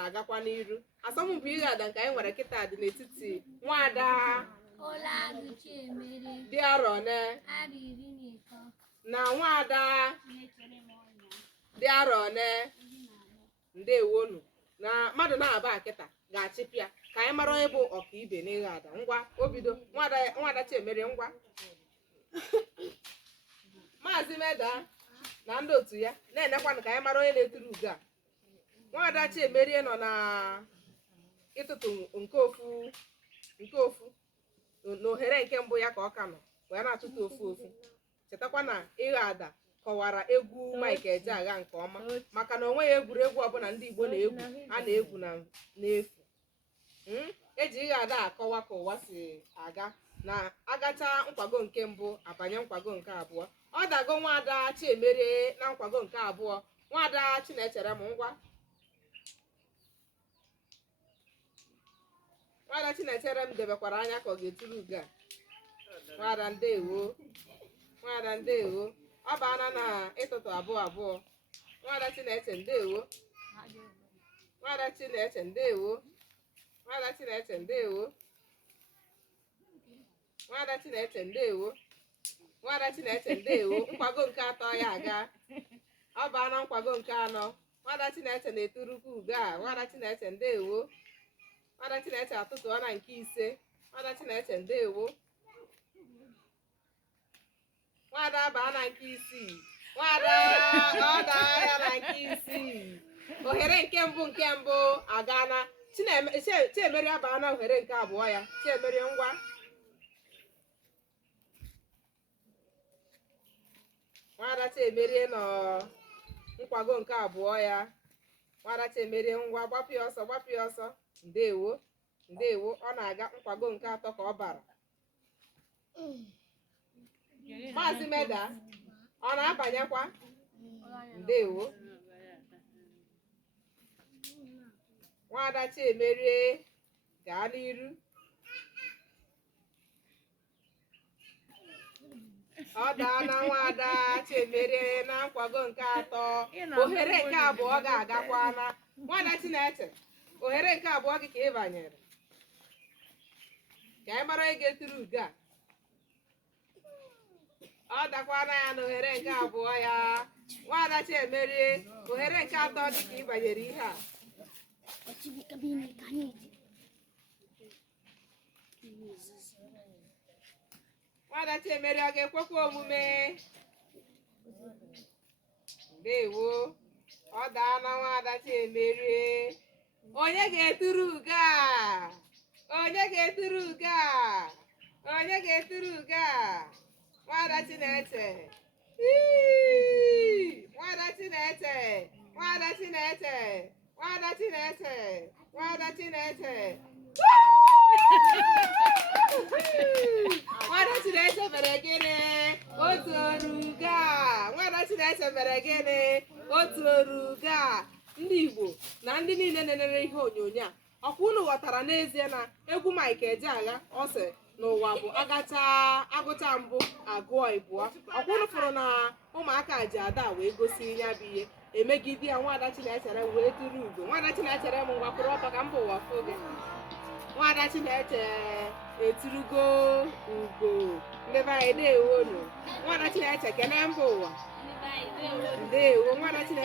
na-agakwa n'iru. Asọmpi ịghọ ada nke anyị nwere kịta dị n'etiti nwada dị arọ one na nwada dị arọ one. Ndewonu na mmadụ na-aba akịta ga-achịpịa ka anyị mara onye bụ ọkaibe n'ịghọ ada. Ngwa obido nwada Chiemere, ngwa. Maazị Meda na ndị otu ya na-enekwanụ ka anyị mara onye na-eturu ugo a. Nwada Chiemere nọ na ịtụtụ nke ofu n'ohere nke mbụ ya ka ọ ka nọ wee na-atụtụ ofu. Chetakwa na ịghọ ada kọwara egwu Mike Ejeagha nke ọma maka na onweghị egwuregwu ọbụla ndị Igbo na-egwu a na-egwu n'efu. Eji ịghọ ada akọwa ka ụwa si aga na agacha nkwago nke mbụ abanye nkwago nke abụọ. Ọ dago nwada Chiemere na nkwago nke abụọ. Nwada Chinechere m, ngwa. Nwada Chinechere m debekwara anya ka ọ ga-eturu ugo a. Nwada ndewo, nwada ndewo. Ọ baana na ịtụtụ abụọ. Nwada Chineche ndewo, nwada Chineche ndewo, nwada Chineche ndewo, nwada Chineche ndewo, nwada Chineche ndewo. Nkwago nke atọ ya aga. Ọ baana nkwago nke anọ. Nwada Chineche na-eturukwu ugo a. Nwada Chineche ndewo. Nwada Chineche atụtụọ na nke ise. Nwada Chineche ndewo. Nwada baa na nke isii. Nwada ọ daa ya na nke isii. Ohere nke mbụ agaana. Chiemere abaa na ohere nke abụọ ya. Chiemere, ngwa. Nwada Chiemere nọ nkwago nke abụọ ya. Nwada Chiemere, ngwa, gbapụ ya ọsọ. Ndewo, ndewo. Ọ na-aga nkwago nke atọ ka ọ bara. Maazị Meda ọ na-abanyekwa? Ndewo. Nwada Chiemere gaa n'iru. Ọ daa na nwada Chiemere na nkwago nke atọ. Ohere nke abụọ ga-agakwa na nwada Chineche. Ohere nke abụọ gị ka ị banyere ka anyị mara onye ga-eturu ugo a. Ọ dakwana ya na ohere nke abụọ ya. Nwada Chiemere, ohere nke atọ dị ka ị banyere ihe a. Nwada Chiemere ọ ga-ekwekwa omume? Ndewo. Ọ daa na nwada Chiemere. Onye ga-eturu ugo a? Onye ga-eturu ugo a? Onye ga-eturu ugo a? Nwada Chineche. Nwada Chineche. Nwada Chineche. Nwada Chineche. Nwada Chineche. Nwada Chineche mere gịnị? O toro ugo a. Nwada Chineche mere gịnị? O toro ugo a. Ndị Igbo na ndị niile na-enere ihe onyonyo a, ọkwa unu ghọtara n'ezie na egwu Mike Ejeagha ọ sị n'ụwa bụ agụcha mbụ agụọ ịbụọ. Ọkwa unu fụrụ na ụmụaka ji ada wee gosi ya bụ ihe emegide ya. Nwada Chinechere wee turu ugo. Nwada Chinechere m, ngwakwụrụ ọtọ ka mba ụwa fụ gị. Nwada Chineche eturugo ugo. Ndị be anyị ndewonu. Nwada Chineche kene mba ụwa. Ndewo. Nwada Chineche